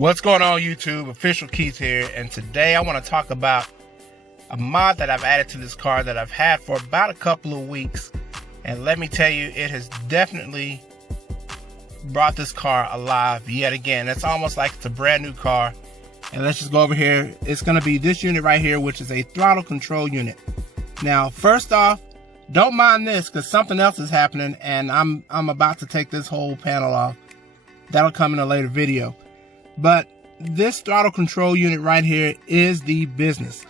What's going on YouTube? Official Keith here, and today I want to talk about a mod that I've added to this car that I've had for about a couple of weeks, and let me tell you, it has definitely brought this car alive yet again. It's almost like it's a brand new car. And let's just go over here. It's going to be this unit right here, which is a throttle control unit. Now first off, don't mind this because something else is happening, and I'm about to take this whole panel off. That'll come in a later video. But this throttle control unit right here is the business.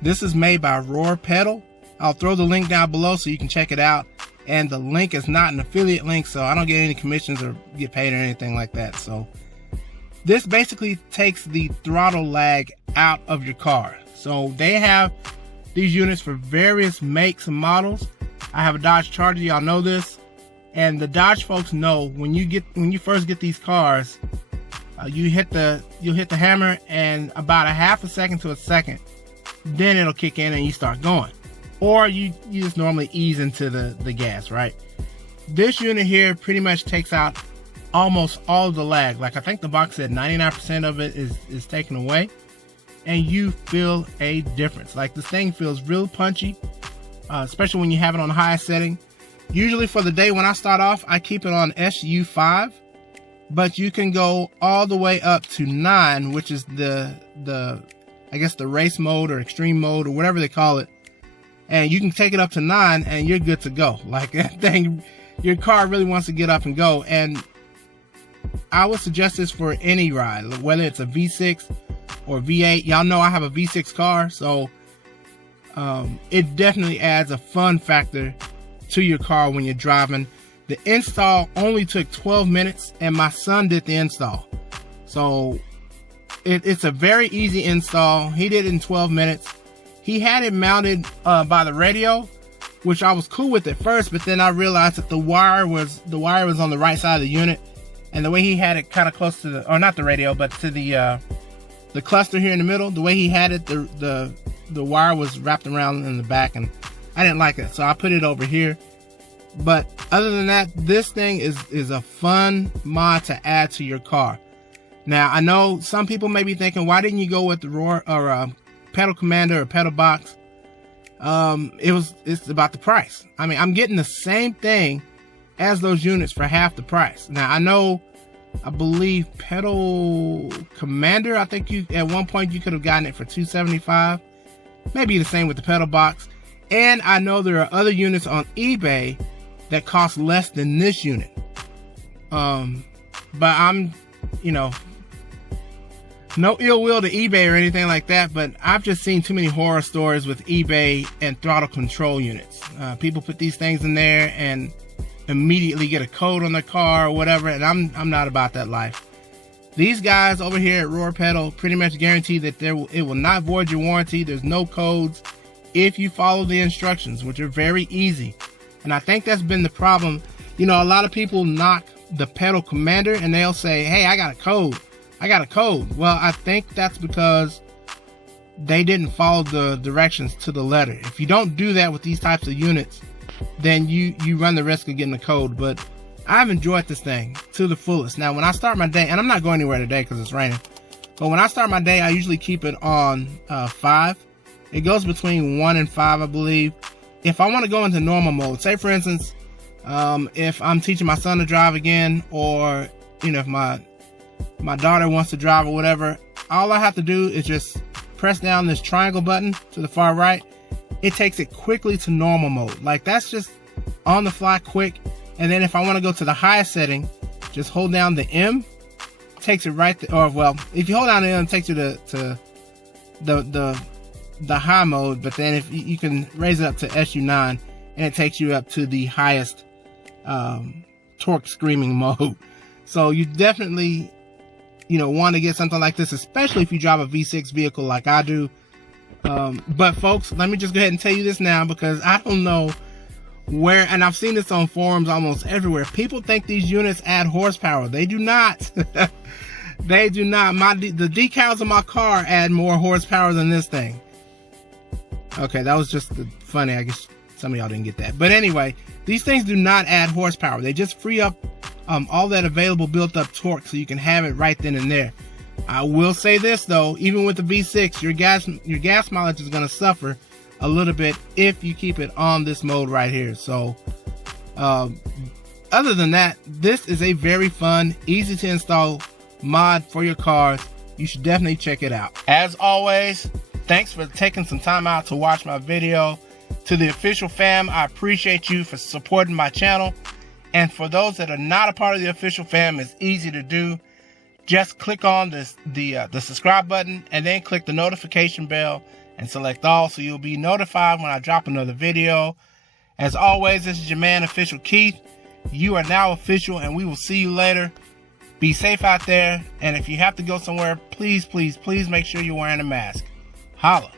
This is made by Roar Pedal. I'll throw the link down below so you can check it out. And the link is not an affiliate link, so I don't get any commissions or get paid or anything like that. So this basically takes the throttle lag out of your car. So they have these units for various makes and models. I have a Dodge Charger, y'all know this. And the Dodge folks know when you first get these cars, you'll hit the hammer, and about a half a second to a second, then it'll kick in and you start going. Or you just normally ease into the gas, right? This unit here pretty much takes out almost all of the lag. Like I think the box said 99% of it is taken away, and you feel a difference. Like this thing feels real punchy, especially when you have it on the highest setting. Usually for the day when I start off, I keep it on SU5. But you can go all the way up to 9, which is the I guess the race mode or extreme mode or whatever they call it. And you can take it up to 9 and you're good to go. Like that thing, your car really wants to get up and go. And I would suggest this for any ride, whether it's a V6 or V8. Y'all know I have a V6 car, so it definitely adds a fun factor to your car when you're driving. The install only took 12 minutes, and my son did the install. So it's a very easy install. He did it in 12 minutes. He had it mounted by the radio, which I was cool with at first, but then I realized that the wire was on the right side of the unit, and the way he had it kind of close to the, or not the radio, but to the cluster here in the middle, the way he had it, the wire was wrapped around in the back, and I didn't like it, so I put it over here. But other than that, this thing is a fun mod to add to your car. Now, I know some people may be thinking, why didn't you go with the Roar or Pedal Commander or Pedal Box? It's about the price. I mean, I'm getting the same thing as those units for half the price. Now, I believe Pedal Commander, I think at one point you could have gotten it for $275. Maybe the same with the Pedal Box. And I know there are other units on eBay that cost less than this unit. But I'm, no ill will to eBay or anything like that, but I've just seen too many horror stories with eBay and throttle control units. People put these things in there and immediately get a code on their car or whatever, and I'm not about that life. These guys over here at Roar Pedal pretty much guarantee that it will not void your warranty. There's no codes if you follow the instructions, which are very easy. And I think that's been the problem. A lot of people knock the Pedal Commander and they'll say, hey, I got a code. Well, I think that's because they didn't follow the directions to the letter. If you don't do that with these types of units, then you run the risk of getting a code. But I've enjoyed this thing to the fullest. Now, when I start my day, and I'm not going anywhere today because it's raining, but when I start my day, I usually keep it on 5. It goes between 1 and 5, I believe. If I want to go into normal mode, say for instance, if I'm teaching my son to drive again, or if my daughter wants to drive or whatever, all I have to do is just press down this triangle button to the far right. It takes it quickly to normal mode. Like that's just on the fly quick. And then if I want to go to the highest setting, just hold down the M, takes it right there. Or well, if you hold down the M, it takes you to the high mode, but then if you can raise it up to SU9, and it takes you up to the highest torque screaming mode. So you definitely want to get something like this, especially if you drive a V6 vehicle like I do. But folks, let me just go ahead and tell you this now, because I don't know where, and I've seen this on forums almost everywhere, people think these units add horsepower. They do not. They do not. The decals on my car add more horsepower than this thing. Okay, that was just funny. I guess some of y'all didn't get that. But anyway, these things do not add horsepower. They just free up all that available built up torque so you can have it right then and there. I will say this though, even with the V6, your gas mileage is going to suffer a little bit if you keep it on this mode right here. So other than that, this is a very fun, easy to install mod for your cars. You should definitely check it out. As always, thanks for taking some time out to watch my video. To the official fam, I appreciate you for supporting my channel. And for those that are not a part of the official fam, it's easy to do. Just click on the subscribe button and then click the notification bell and select all, so you'll be notified when I drop another video. As always, this is your man, Official Keith. You are now official, and we will see you later. Be safe out there, and if you have to go somewhere, please, please, please make sure you're wearing a mask. Holla.